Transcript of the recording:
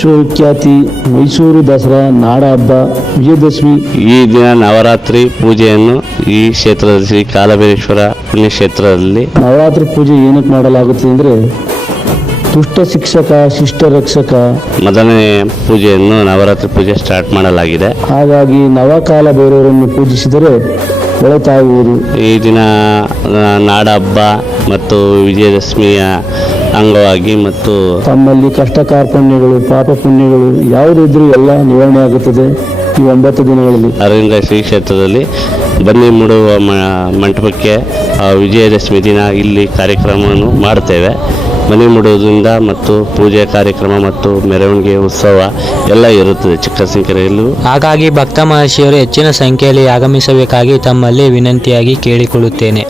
ವಿಶ್ವವಿಖ್ಯಾತಿ ಮೈಸೂರು ದಸರಾ ನಾಡ ಹಬ್ಬ ವಿಜಯದಶಮಿ. ಈ ದಿನ ನವರಾತ್ರಿ ಪೂಜೆಯನ್ನು ಈ ಕ್ಷೇತ್ರದಲ್ಲಿ ಶ್ರೀ ಕಾಲಭೈರೇಶ್ವರ ಪುಣ್ಯಕ್ಷೇತ್ರದಲ್ಲಿ ನವರಾತ್ರಿ ಪೂಜೆ ಏನಕ್ಕೆ ಮಾಡಲಾಗುತ್ತದೆ ಅಂದರೆ ದುಷ್ಟ ಶಿಕ್ಷಕ ಶಿಷ್ಟ ರಕ್ಷಕ. ಮೊದಲನೇ ಪೂಜೆಯನ್ನು ನವರಾತ್ರಿ ಪೂಜೆ ಸ್ಟಾರ್ಟ್ ಮಾಡಲಾಗಿದೆ. ಹಾಗಾಗಿ ನವಕಾಲ ಬೇರೆಯವರನ್ನು ಪೂಜಿಸಿದರೆ ಒಳತಾಗುವುದು. ಈ ದಿನ ನಾಡಹಬ್ಬ ನಾಡ ಹಬ್ಬ ಮತ್ತು ವಿಜಯದಶಮಿಯ ಅಂಗವಾಗಿ ಮತ್ತು ತಮ್ಮಲ್ಲಿ ಕಷ್ಟ ಕಾರ್ಪಣ್ಯಗಳು ಪಾಪ ಪುಣ್ಯಗಳು ಯಾವುದಿದ್ರೂ ಎಲ್ಲ ನಿವಾರಣೆ ಆಗುತ್ತದೆ ಈ ಒಂಬತ್ತು ದಿನಗಳಲ್ಲಿ. ಅರವಿಂದ ಶ್ರೀ ಕ್ಷೇತ್ರದಲ್ಲಿ ಬನ್ನಿ ಮೂಡುವ ಮಂಟಪಕ್ಕೆ ಆ, ವಿಜಯದಶಮಿ ದಿನ ಇಲ್ಲಿ ಕಾರ್ಯಕ್ರಮವನ್ನು ಮಾಡುತ್ತೇವೆ ಬನ್ನಿ ಮುಡೋದ್ರಿಂದ ಮತ್ತು ಪೂಜೆ ಕಾರ್ಯಕ್ರಮ ಮತ್ತು ಮೆರವಣಿಗೆ ಉತ್ಸವ ಎಲ್ಲ ಇರುತ್ತದೆ ಚಿಕ್ಕಸಿಂಕೆರೆಯಲ್ಲೂ. ಹಾಗಾಗಿ ಭಕ್ತ ಮಹರ್ಷಿಯವರು ಹೆಚ್ಚಿನ ಸಂಖ್ಯೆಯಲ್ಲಿ ಆಗಮಿಸಬೇಕಾಗಿ ತಮ್ಮಲ್ಲಿ ವಿನಂತಿಯಾಗಿ ಕೇಳಿಕೊಳ್ಳುತ್ತೇನೆ.